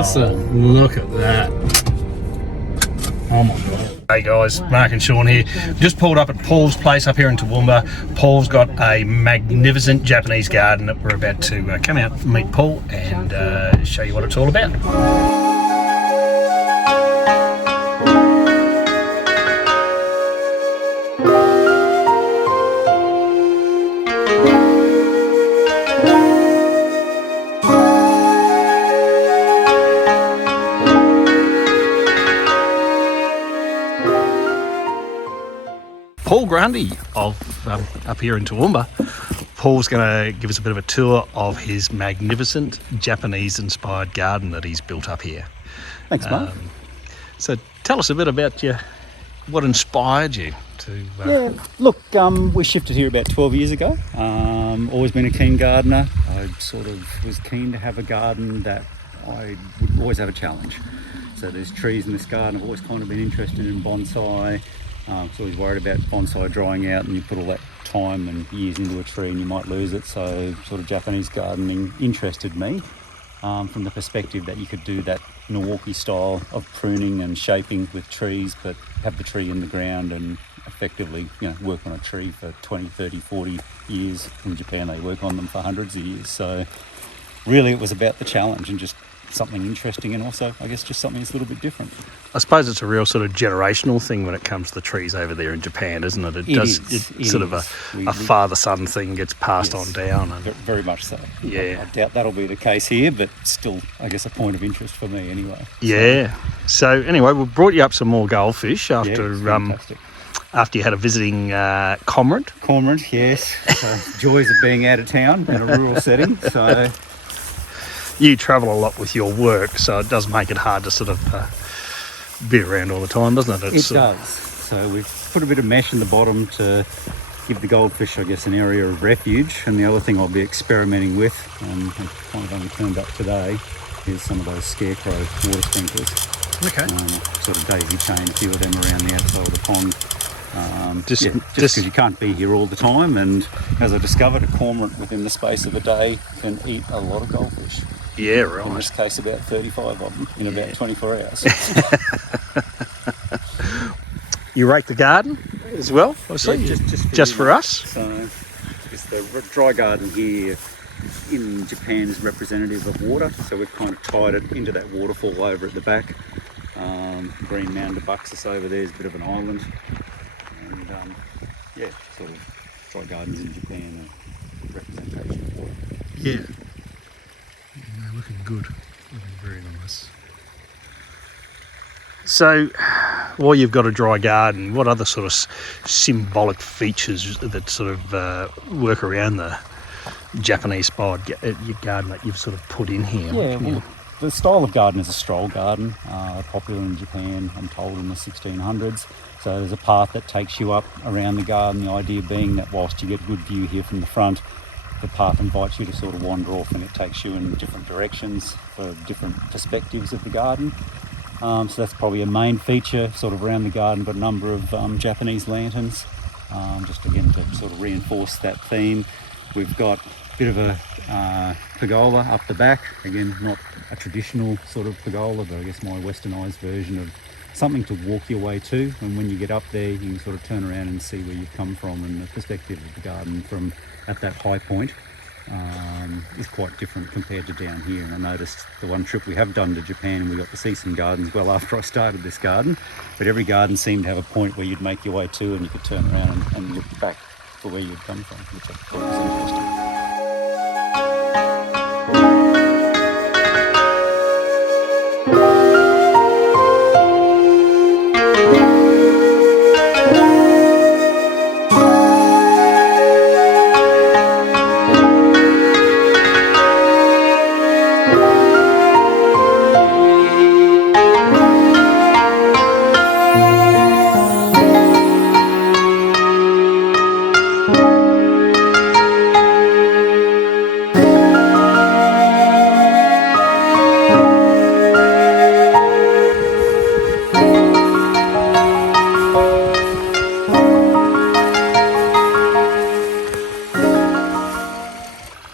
Awesome. Look at that. Oh my god. Hey guys, Mark and Sean here. Just pulled up at Paul's place up here in Toowoomba. Paul's got a magnificent Japanese garden that we're about to come out and meet Paul and show you what it's all about. Paul Grundy of up here in Toowoomba. Paul's going to give us a bit of a tour of his magnificent Japanese-inspired garden that he's built up here. Thanks, Mark. So tell us a bit about what inspired you to... Yeah, look, we shifted here about 12 years ago. Always been a keen gardener. I sort of was keen to have a garden that I would always have a challenge. So there's trees in this garden. I've always kind of been interested in bonsai. I was always worried about bonsai drying out and you put all that time and years into a tree and you might lose it. So sort of Japanese gardening interested me from the perspective that you could do that Milwaukee style of pruning and shaping with trees, but have the tree in the ground and effectively, work on a tree for 20, 30, 40 years. In Japan, they work on them for hundreds of years. So really it was about the challenge and just something interesting, and also I guess just something that's a little bit different. I suppose it's a real sort of generational thing when it comes to the trees over there in Japan, isn't it? It's sort of a father-son thing gets passed on down. And very much so. Yeah. I doubt that'll be the case here, but still, I guess, a point of interest for me anyway. Yeah. So anyway, we've brought you up some more goldfish after after you had a visiting cormorant. Cormorant, yes. Joys of being out of town in a rural setting. So you travel a lot with your work, so it does make it hard to sort of be around all the time, doesn't it? It does. So we've put a bit of mesh in the bottom to give the goldfish, I guess, an area of refuge. And the other thing I'll be experimenting with, and I've kind of only turned up today, is some of those scarecrow water sprinklers. Okay. Sort of daisy chain a few of them around the outside of the pond. Just because you can't be here all the time. And as I discovered, a cormorant within the space of a day can eat a lot of goldfish. Yeah, right. In this case, about 35 of them in about 24 hours. You rake the garden as well, I see? Yeah, just for us? So, it's the dry garden here in Japan is representative of water. So we've kind of tied it into that waterfall over at the back. Green mound of Buxus over there is a bit of an island. And sort of dry gardens in Japan are representation of water. Yeah. They're looking good. Looking very nice. So, while you've got a dry garden, what other sort of symbolic features that sort of work around the Japanese-inspired garden that you've sort of put in here? Yeah, well, the style of garden is a stroll garden, popular in Japan, I'm told, in the 1600s. So there's a path that takes you up around the garden, the idea being that whilst you get a good view here from the front, the path invites you to sort of wander off and it takes you in different directions for different perspectives of the garden. So that's probably a main feature sort of around the garden. Got a number of Japanese lanterns, just again to sort of reinforce that theme. We've got a bit of a pergola up the back. Again, not a traditional sort of pergola, but I guess my westernised version of something to walk your way to. And when you get up there, you can sort of turn around and see where you've come from, and the perspective of the garden from at that high point is quite different compared to down here. And I noticed the one trip we have done to Japan, and we got to see some gardens well after I started this garden, but every garden seemed to have a point where you'd make your way to and you could turn around and look back for where you'd come from, which I thought was interesting.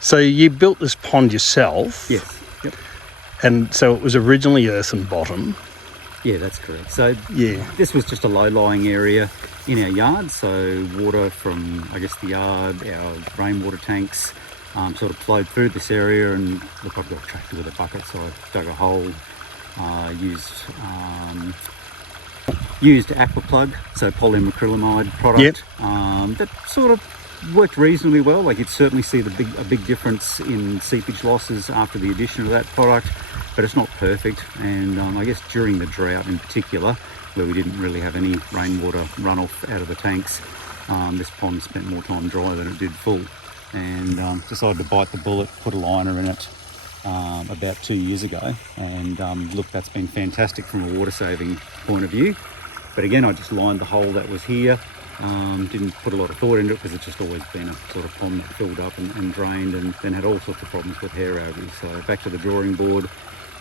So you built this pond yourself. Yes. Yep. And so it was originally earthen bottom. Yeah, that's correct. So Yeah. this was just a low-lying area in our yard. So water from, I guess, the yard, our rainwater tanks, sort of flowed through this area. And look, I've got a tractor with a bucket, so I dug a hole, used aqua plug, so polyacrylamide product. That sort of worked reasonably well. Like, you'd certainly see a big difference in seepage losses after the addition of that product, but it's not perfect. And I guess during the drought in particular, where we didn't really have any rainwater runoff out of the tanks, this pond spent more time dry than it did full, and decided to bite the bullet, put a liner in it about 2 years ago. And look, that's been fantastic from a water saving point of view. But again, I just lined the hole that was here. Didn't put a lot of thought into it because it's just always been a sort of pond that filled up and drained, and then had all sorts of problems with hair algae. So back to the drawing board,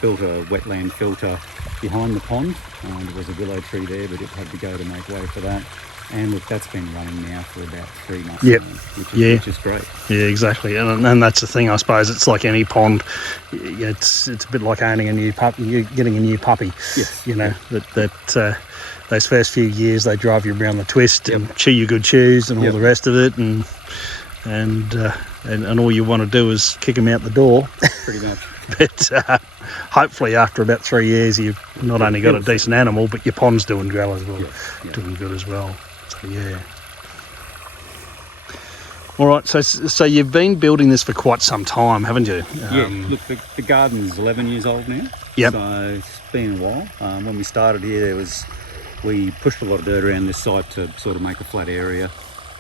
built a wetland filter behind the pond. There was a willow tree there, but it had to go to make way for that. And look, that's been running now for about 3 months. Yep. Now, which is great. Yeah, exactly. And that's the thing, I suppose. It's like any pond. It's a bit like owning a new puppy. You're getting a new puppy. Yes. You know, that those first few years they drive you around the twist and chew your good shoes and all the rest of it, and all you want to do is kick them out the door. Pretty much. But hopefully after about 3 years you've not only got a decent animal, but your pond's doing well as well. Doing good as well. So yeah. All right, so you've been building this for quite some time, haven't you? Look, the garden's 11 years old now. Yep. So it's been a while. When we started here, we pushed a lot of dirt around this site to sort of make a flat area,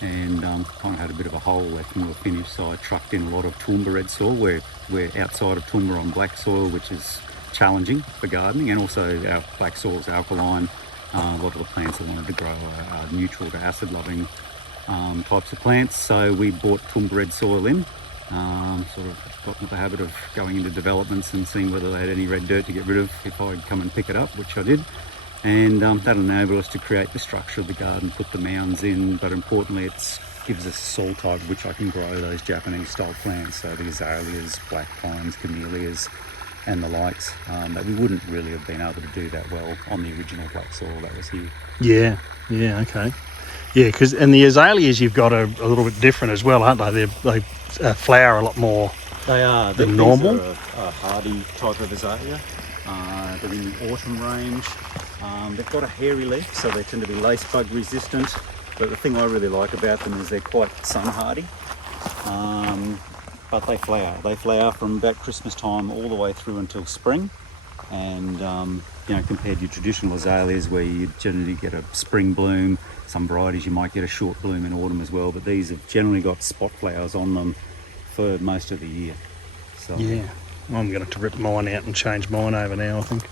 and kind of had a bit of a hole left when we were finished. So I trucked in a lot of Toowoomba red soil. We're outside of Toowoomba on black soil, which is challenging for gardening, and also our black soil's alkaline. A lot of the plants I wanted to grow are neutral to acid-loving types of plants. So we bought Toowoomba red soil in. Sort of got into the habit of going into developments and seeing whether they had any red dirt to get rid of if I'd come and pick it up, which I did. And that enabled us to create the structure of the garden, put the mounds in, but importantly it gives us a soil type which I can grow those Japanese style plants, so the azaleas, black pines, camellias and the likes, that we wouldn't really have been able to do that well on the original black soil that was here. Yeah, okay. Yeah, and the azaleas you've got are a little bit different as well, aren't they? They flower a lot more. They are. Than normal. These are a hardy type of azalea. They're in the autumn range. They've got a hairy leaf, so they tend to be lace bug resistant. But the thing I really like about them is they're quite sun hardy. But they flower. They flower from about Christmas time all the way through until spring. And compared to your traditional azaleas where you generally get a spring bloom, some varieties you might get a short bloom in autumn as well. But these have generally got spot flowers on them for most of the year. So yeah, I'm going to have to rip mine out and change mine over now, I think.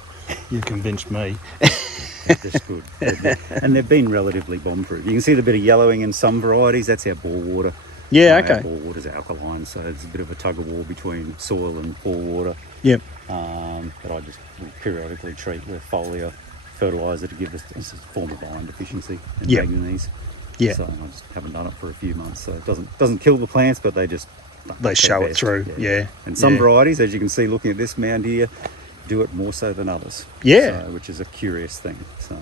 You convinced me. That's good. And they've been relatively bomb-proof. You can see the bit of yellowing in some varieties. That's our bore water. Yeah, okay. Our bore water's alkaline, so it's a bit of a tug-of-war between soil and bore water. Yep. But I just periodically treat with foliar fertiliser to give us a form of iron deficiency and manganese. Yeah. So I just haven't done it for a few months, so it doesn't kill the plants, but they show it through. Yeah. And some varieties, as you can see looking at this mound here, do it more so than others. Yeah. So, which is a curious thing. So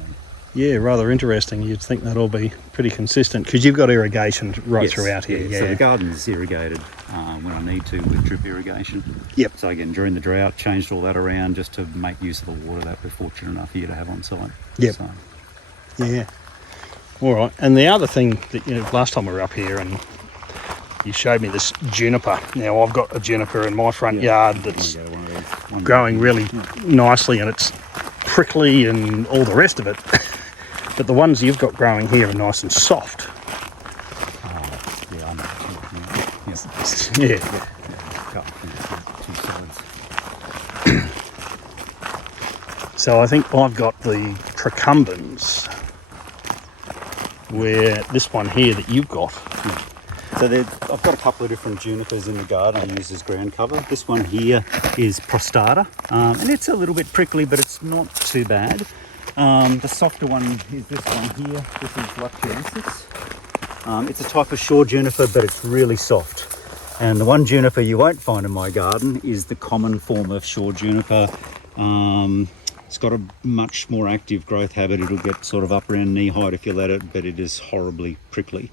yeah, rather interesting. You'd think that'll be pretty consistent because you've got irrigation right throughout here. Yeah. So the garden's irrigated when I need to with drip irrigation. Yep. So again, during the drought, changed all that around just to make use of the water that we're fortunate enough here to have on site. Yep. So. Yeah. All right. And the other thing that last time we were up here and you showed me this juniper. Now I've got a juniper in my front yard that's growing really nicely, and it's prickly and all the rest of it. But the ones you've got growing here are nice and soft. Yeah, I know. Yeah. Two sides. So I think I've got the procumbens, where this one here that you've got. So I've got a couple of different junipers in the garden I use as ground cover. This one here is prostata, and it's a little bit prickly, but it's not too bad. The softer one is this one here. This is luxurious. It's a type of shore juniper, but it's really soft. And the one juniper you won't find in my garden is the common form of shore juniper. It's got a much more active growth habit. It'll get sort of up around knee height if you let it, but it is horribly prickly.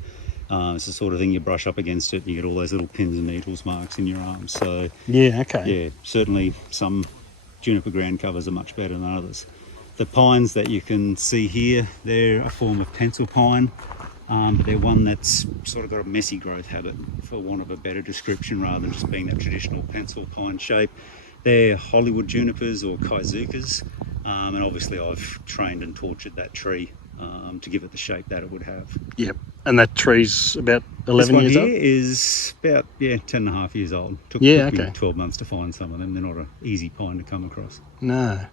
It's the sort of thing you brush up against it and you get all those little pins and needles marks in your arms. So Yeah, okay. yeah, certainly some juniper ground covers are much better than others. The pines that you can see here, they're a form of pencil pine, but they're one that's sort of got a messy growth habit, for want of a better description, rather than just being that traditional pencil pine shape. They're Hollywood junipers or kaizukas, and obviously I've trained and tortured that tree to give it the shape that it would have. Yep. And that tree's about 11 this one years here old? is about 10 and a half years old. Took Yeah, me okay. 12 months to find some of them. They're not an easy pine to come across. No,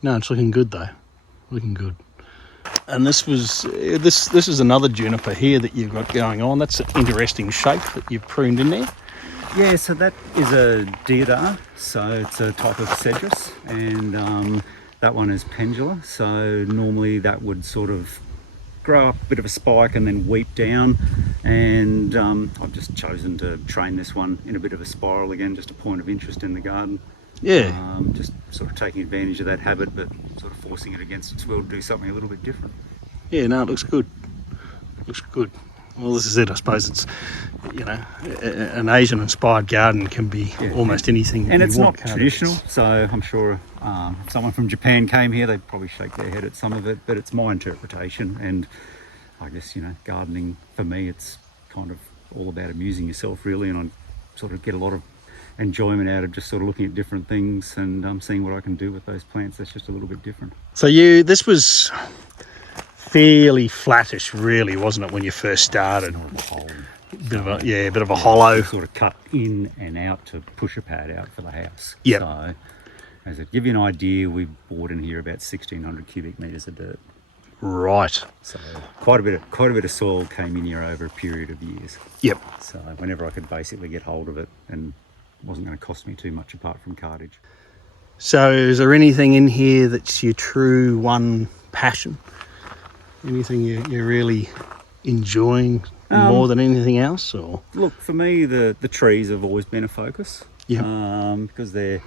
it's looking good though. Looking good. And this is another juniper here that you've got going on. That's an interesting shape that you've pruned in there. Yeah, so that is a deodar, so it's a type of cedrus, and that one is pendula. So normally that would sort of grow up a bit of a spike and then weep down, and I've just chosen to train this one in a bit of a spiral again, just a point of interest in the garden. Yeah. Just sort of taking advantage of that habit, but sort of forcing it against its will to do something a little bit different. Yeah, no, it looks good. Looks good. Well, this is it. I suppose it's, an Asian-inspired garden can be almost anything. And you it's want, not traditional, so I'm sure if someone from Japan came here, they'd probably shake their head at some of it, but it's my interpretation. And I guess, gardening, for me, it's kind of all about amusing yourself, really, and I sort of get a lot of enjoyment out of just sort of looking at different things and seeing what I can do with those plants. That's just a little bit different. So this was fairly flattish, really, wasn't it, when you first started? Bit of a hollow. Sort of cut in and out to push a pad out for the house. Yep. So, as it give you an idea, we brought in here about 1,600 cubic metres of dirt. Right. So quite a bit of soil came in here over a period of years. Yep. So whenever I could basically get hold of it, and it wasn't going to cost me too much apart from cartage. So is there anything in here that's your true one passion? Anything you're really enjoying more than anything else? Or look, for me, the trees have always been a focus. Yeah. Because they're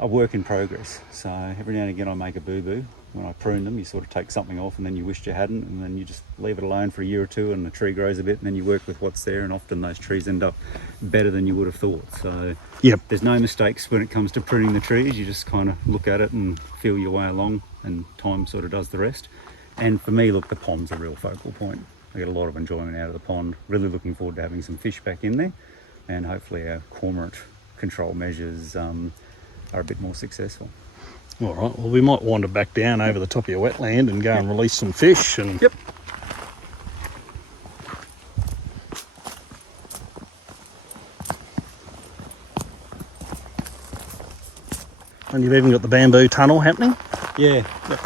a work in progress. So every now and again I make a boo-boo. When I prune them, you sort of take something off and then you wished you hadn't, and then you just leave it alone for a year or two and the tree grows a bit, and then you work with what's there, and often those trees end up better than you would have thought. So yep. There's no mistakes when it comes to pruning the trees. You just kind of look at it and feel your way along, and time sort of does the rest. And for me, look, the pond's a real focal point. I get a lot of enjoyment out of the pond. Really looking forward to having some fish back in there, and hopefully our cormorant control measures are a bit more successful. All right, well, we might wander back down over the top of your wetland and go and release some fish. And yep. And you've even got the bamboo tunnel happening. Yeah. Yep.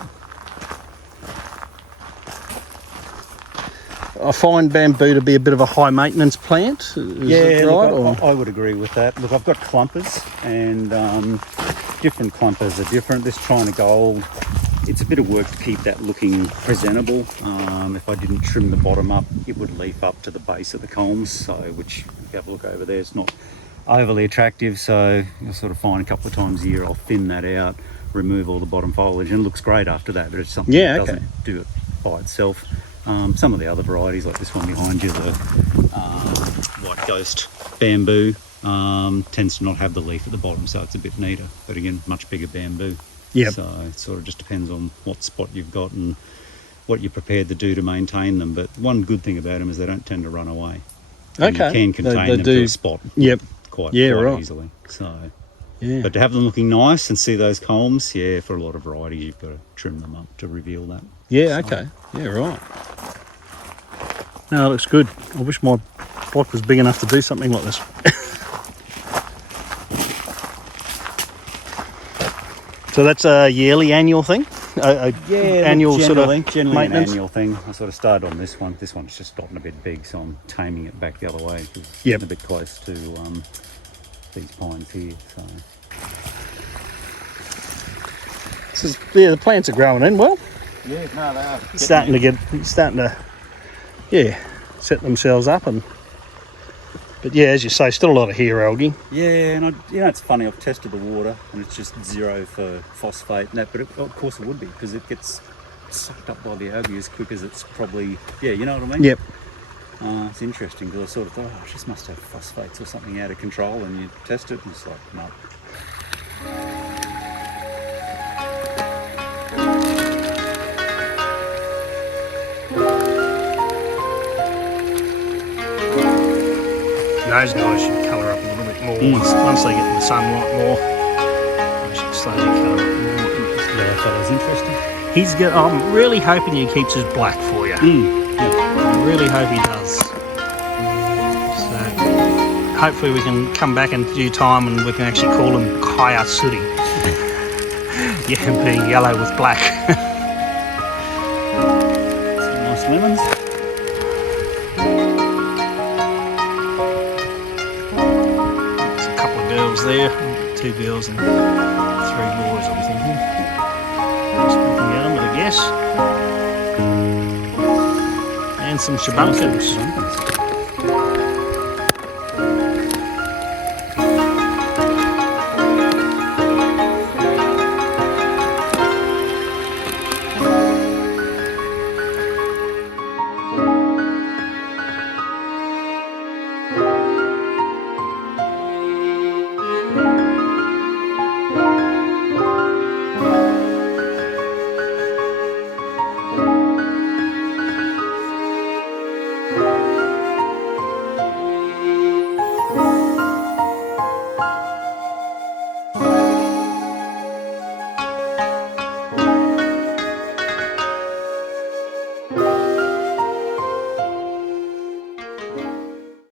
I find bamboo to be a bit of a high maintenance plant. Is that right? Look, I would agree with that. Look, I've got clumpers, and different clumpers are different. This China Gold, it's a bit of work to keep that looking presentable. If I didn't trim the bottom up, it would leaf up to the base of the culms, so which, if you have a look over there, it's not overly attractive. So you'll sort of find a couple of times a year I'll thin that out, remove all the bottom foliage, and it looks great after that, but it's something that doesn't do it by itself. Some of the other varieties, like this one behind you, the White Ghost bamboo, tends to not have the leaf at the bottom, so it's a bit neater. But again, much bigger bamboo. Yeah. So it sort of just depends on what spot you've got and what you're prepared to do to maintain them. But one good thing about them is they don't tend to run away. And Okay. you can contain them to a spot. Yep. Quite right. easily. So. Yeah. But to have them looking nice and see those culms, for a lot of varieties, you've got to trim them up to reveal that. Yeah, okay. Yeah, right. No, it looks good. I wish my block was big enough to do something like this. So that's a yearly annual thing? Annual sort of generally maintenance? an annual thing. I sort of started on this one. This one's just gotten a bit big, so I'm taming it back the other way because it's getting a bit close to these pines here. So the plants are growing in well. Yeah, no, they are Starting to set themselves up, and But yeah, as you say, still a lot of hair algae. Yeah, and it's funny. I've tested the water, and it's just 0 for phosphate and that. But of course it would be, because it gets sucked up by the algae as quick as it's probably. Yeah, you know what I mean? Yep. It's interesting, because I sort of thought, oh, it just must have phosphates or something out of control, and you test it, and it's like, no. Those guys should colour up a little bit more once they get in the sunlight more. They should slowly colour up more. Yeah, that was interesting. I'm really hoping he keeps his black for you. I really hope he does. So hopefully we can come back in due time and we can actually call him Kaya Suri. Yeah, being yellow with black. Some nice lemons. There, 2 girls and 3 boys, I'm thinking. Just looking at them, I guess. And some shabunkins.